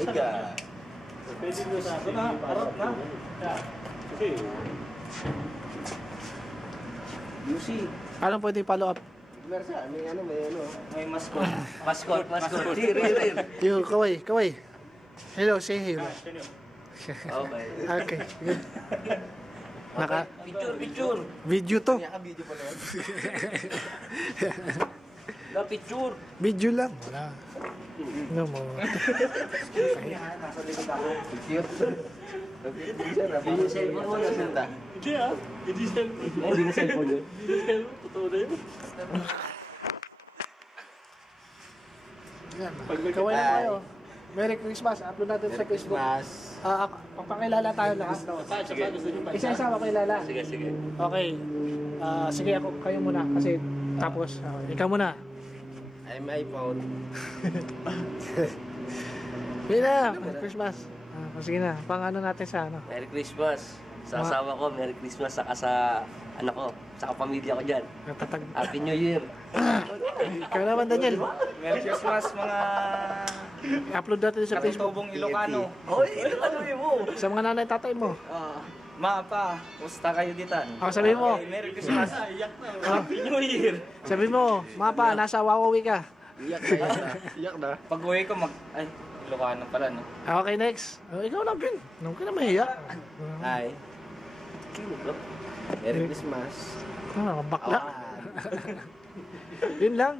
Ika. Pwede nyo sa akin na, harap na. Okay. UC. Anong pwede follow up? Mersa, may ano. May mascot. Mascot. Real. Yo, kaway. Hello, say hello. Okay. Okay, good. Naka Picture. video to. Kaya ka video pala yun. Picture. Video lang. Wala. No mo. Nasa likod ako. Cute. Hindi cellphone mo nasenta. Hindi hindi cellphone. Hindi na cellphone yun. Hindi cellphone, totoo na yun. Yan. Kaway na kayo. Merry Christmas. Upload natin sa Facebook. Papakilala tayo lahat. Sige, gusto nyo pa. Isa-isa pakilala. Sige. Okay. Sige ako, kayo muna. Kasi tapos, ikaw muna. I'm iPhone. Sige na, Merry Christmas. Sige na, pang-ano natin sa ano. Merry Christmas. Sa asawa ko, Merry Christmas. Saka sa anak ko. Saka pamilya ko dyan. Natatag. Happy New Year. Ikaw naman, Daniel. Merry Christmas mga I-upload natin sa Facebook. katutubong Ilocano. Hoy, ano mo? Sa mga nanay tatay mo. Ma, pa, kumusta kayo dito? Sabihin mo. Okay, Merry Christmas. Iyak na. Happy New Year. Sabihin mo, mapa, nasa Wawawi ka. Iyak na. Pag uwi ko ay, Ilocano pala, no? Okay, next. Ikaw lang, Pin. Nung ka na mahiya. Hi. Merry Christmas. Bakla. Yun lang.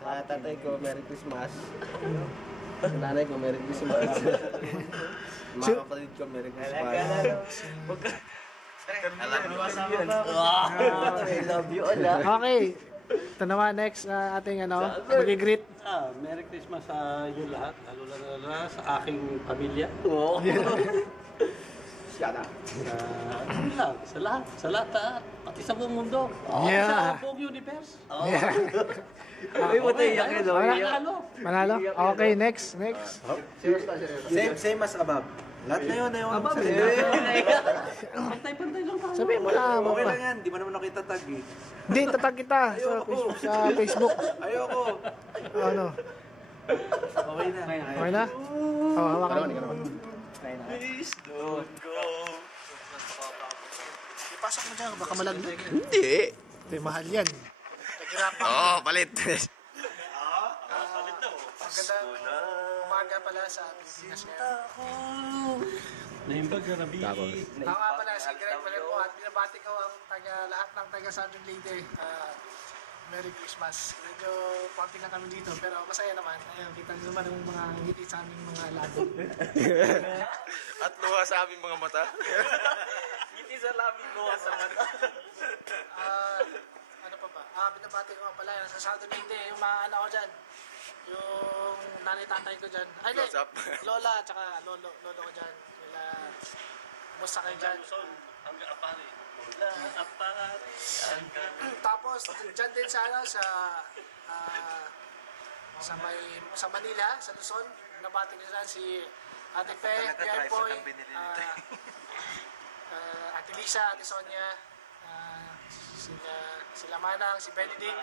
Sa tatay ko, Merry Christmas. Sa nanay ko, Merry Christmas. Mga kapatid ko, Merry Christmas. I love you all, ha? Okay. Ito naman, next ating mag-greet. Merry Christmas sa inyo lahat. Lalo na sa aking pamilya. Oo. Sa lahat, pati sa buong mundo. Yeah. Sa buong universe. Uy, mo tayo iyak yun, Manalo? Okay, next. Same as above. Lahat na yun, Pantay-pantay lang tayo. Sabihin mo na. Okay lang yan, di mo naman ako itatag eh. Hindi, tatag kita sa Facebook. Ayoko. Ano? Okay na. Okay na? Hawakan mo. Please don't go. Ipasok mo dyan, baka malaglag. Hindi. Hindi, mahal yan. Naghirapan. Oo, palit. Ang ganda umaga pala sa Pilipinas ngayon. Nahimbag na nabi. Ako nga pala, si Greg Palermo at binabati ko ang lahat ng taga Southern Leyte. Merry Christmas. Medyo konti na kami dito, pero masaya naman. Ayun, kita nyo naman ang mga ngiti sa aming mga labi. At luha sa aming mga mata. Ngiti sa labi, luha sa mata. Ano pa ba? Binabati ko nga pala sa Southern Leyte, yung mga anak ko dyan. Yung nanay-tatay ko dyan. Ay, hindi. Lola, tsaka lolo ko dyan. Sila, musta kayo dyan? Hanggang apari. Wala apari. Tapos, dyan din sana sa Manila, sa Luzon. Nabati ko sila si Ate Fe, Kuya Poy, Ate Lisa, Ate Sonia, sila Manang, si Benedict.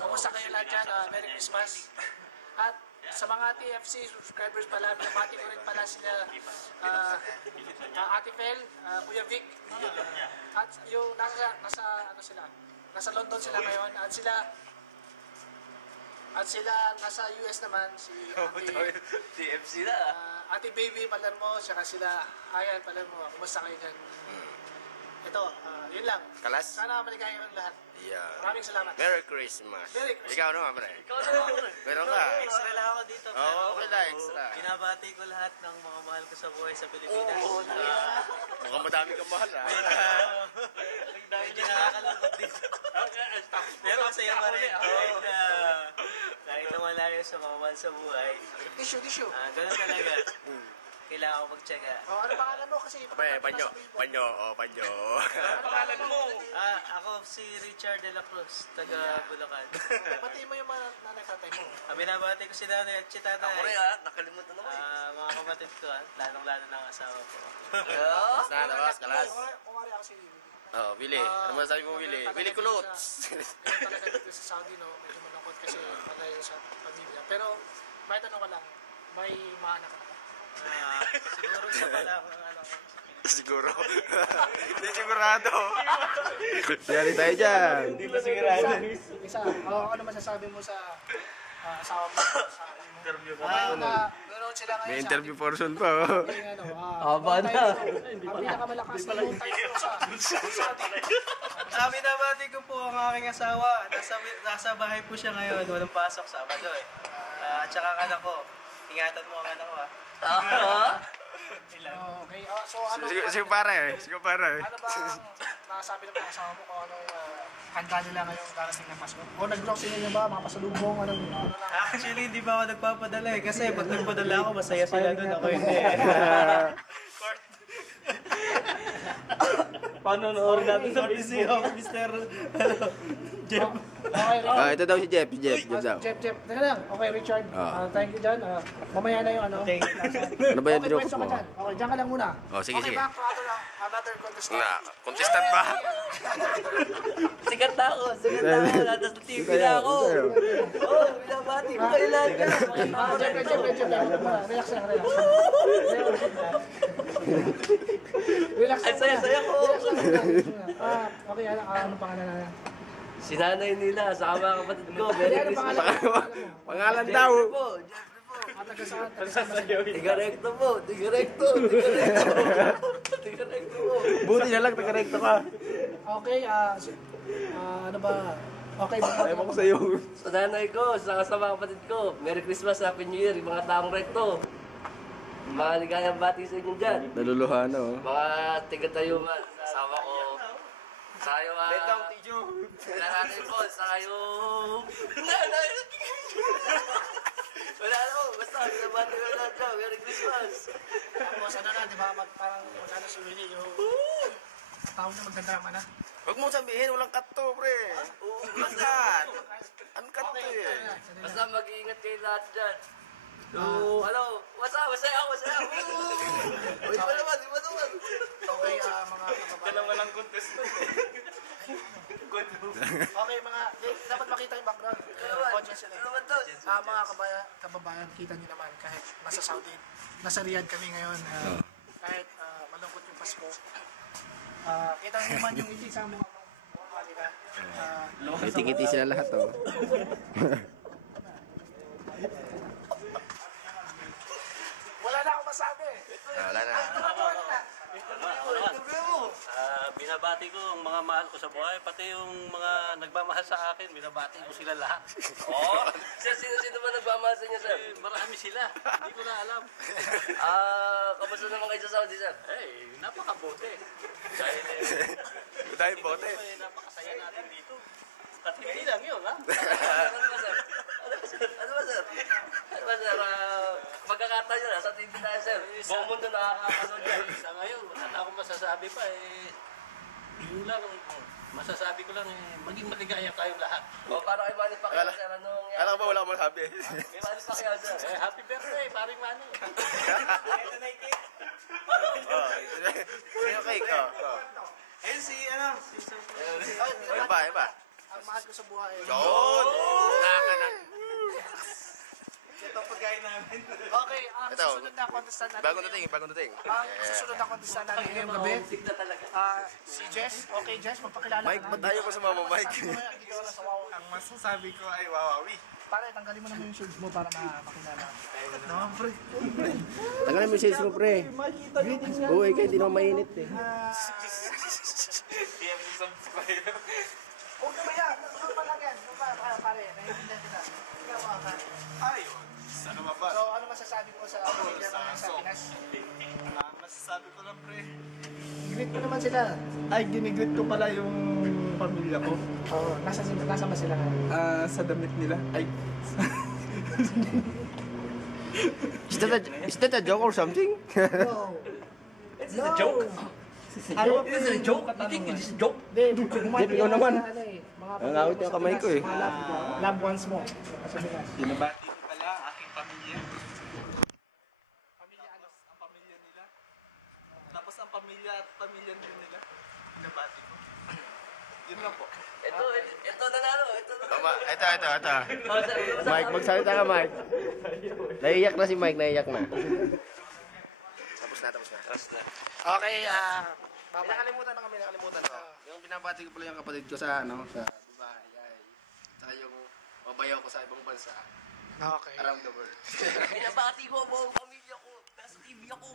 Kumusta kayo lahat dyan? Merry Christmas. At sa mga TFC subscribers pala, binabati ko rin pala sila Ate Fel, Kuya Vic. At yung nasa London sila ngayon. At sila nasa US naman, si Ate TFC na. Ate Baby Palermo, saka sila Ayan Palermo. Kumusta kayo dyan? Ito, yun lang. Kalas? Sana maligaya kang lahat. Yeah. Maraming salamat. Merry Christmas. Merry Christmas. Ikaw naman, pre. Meron ka? Extra lang ako dito. Oo, okay lang, extra. Binabati ko lahat ng mga mahal ko sa buhay sa Pilipinas. Mukhang madami kang mahal, ha? Medyo nakakalungkot dito. Pero masaya pa rin. Kahit na malayo sa mga mahal sa buhay. Tissue. Ganun talaga. Kailangan ko mag-check. Ano pangalan mo kasi? Panyo. Ano pangalan mo? Ako si Richard De La Cruz, taga Bulacan. Pati mo yung mga nanay-tatay mo. Binabati ko si nanay at si tatay. Ako rin, ha? Nakalimutan naman. Mga kapatid ko, lalong-lalo na ang asawa ko. Labas, kalas. Kumari ako si Willie. Oo, Willie. Ano masasabi mo, Willie? Willie Kulot. Ngayon talaga dito sa Saudi, no? Medyo malungkot kasi patay sa pamilya. Pero, may tanong ko lang. may mga anak ka na ba? Siguro isa pa lang ang ano ko. Siguro. Hindi sigurado. Yari tayo dyan. Hindi pa sigurado. Isa, ano masasabi mo sa asawa mo sa Interview ko. meron sila ngayon May sa interview portion pa. Oh. ating, ano, Haba na. ang pinakamalakas na low time po sa atin. Binabati ko po ang aking asawa. Nasa bahay po siya ngayon. Walang pasok, Sabado eh. At saka ang anak ko. Ingatan mo ang anak ko Okay, so ano Sige pare. Sige pare. ano ba ang nasabi ng mga asawa mo kung anong handa nila ngayong darating na Pasko? O nag-drop sila niya ba? Mga pasalubong? Ano lang? Actually, hindi ba ako nagpapadala eh. Kasi pag nagpadala ako, masaya sila doon. Ako hindi. Panonoorin natin sa video, Mr. Jeff. Okay, Richard. Ito daw si Jeff. Si Jeff daw. Jeff. Teka lang. Okay, Richard. Thank you dyan. Mamaya na yung ano. Okay. Ano ba yung Okay, joke pwesto ka mo? dyan. Okay, dyan ka lang muna. Oh, sige, Okay, sige. back to another contestant. Na, contestant ba? Sikat na ako. Nasa TV na ako. Oh, binabati ko kayo lahat dyan. Jeff. Relax lang. Relax lang. Ang saya-saya ko. Okay, ano pangalan na? Si nanay nila, sa mga kapatid ko. Merry Ano Christmas. pangalan? Pangalan daw. Jeffrey po. Jeffrey po. Taga saan? Tiga-recto po. Tiga-recto po. Buti na lang, nakarekto ka. Okay, ano ba? Okay, Ewan ko sa'yo. Sa nanay ko, sa mga kapatid ko. Merry Christmas, Happy New Year, yung mga taong recto. Mga ligayang bati sa inyo dyan. Naluluhan oh. Mga tiga-tayuman, asawa ko. Sayo nanay po, sayo. Nanay! Wala na po, basta binabati ko lahat dyan. Merry Christmas. Tapos ano na, di ba? Parang magkano si Winnie yung tao na magdadrama na. Huwag mo sabihin, walang cut to, pre. Basta. Uncut to eh. Basta mag-iingat kayo lahat dyan. Ano, masaya. Iba naman. Okay, mga kababayan. Walang contest. Okay, dapat makita yung background. Audience sila. Mga kababayan, kita nyo naman kahit nasa Saudi, nasa Riyadh kami ngayon. Kahit malungkot yung Pasko. Kita nyo naman yung ngiti sa mga nila. Ngiti-ngiti sila lahat oh. Wala na akong masabi. Wala na. Binabati ko ang mga mahal ko sa buhay, pati yung mga nagmamahal sa akin, binabati ko sila lahat. Oh, sir, sino ba nagmamahal sa inyo, sir? Marami sila, hindi ko na alam. Kamusta naman kayo sa Saudi, sir? Napakabuti. Dahil bote. Napakasaya natin dito. At hindi lang yun, ha? Ano ba, sir? Magkakataon yun, sa TV tayo, sir. Buong mundo nakakapanood yun. Sa ngayon, wala na akong masasabi pa yun lang, masasabi ko lang maging maligaya tayong lahat. O, para kay Manny Pacquiao, sir, anong... Alam ko ba wala akong masabi? Kay Manny Pacquiao, sir. Happy birthday, paring Manny. Ito na yung cake. Sa'yo cake oh. Ayun si Ano ba? Ang mahal ko sa buhay. Yun! Nakakanang. Ito pagkain namin. Okay, ang Ito. susunod na contestant natin. Bagong dating. Ang susunod na contestant natin ngayong gabi. Si Jess. Okay, Jess, magpakilala Mike, ba't tayo pa sa mama Mike? Ang masasabi ko ay wawawi. Pare, tanggalin mo naman yung shades mo para makilala. No, pre. Tanggalin mo yung shades mo, pre. Uy, kahit hindi naman mainit eh. TFC subscriber. Huwag naman yan. Normal lang yan. Pare, naiintindihan kita. Ikaw, Ayun. Ano ba? So, ano masasabi mo sa pamilya mo sa Pinas? Masasabi ko lang pre. Greet mo naman sila. Ay, ginigrit ko pala yung pamilya ko. Oo, nasa ba sila ngayon? Sa damit nila. Ay, Is that a joke or something? No. It's a joke. ano ba This is a joke? You think it's a joke? Hindi, ikaw naman. Mga Ang awit yung kamay ko eh. Mga loved ones mo. Sa Pinas. binabati ko pala ang aking pamilya. Ang pamilya nila. Tapos ang pamilya at pamilya din nila. Binabati ko. Yun lang po. Ito nanalo. Ito nanalo. Ito. Mike, magsalita ka, Mike. Naiyak na si Mike, naiyak na. Tapos na. Okay, May nakalimutan ko. Yung binabati ko pala yung kapatid ko sa Dubai. Saka yung mabayaw ko sa ibang bansa. okay. Around the world. Binabati ko ang buong pamilya ko. Nasa TV ako.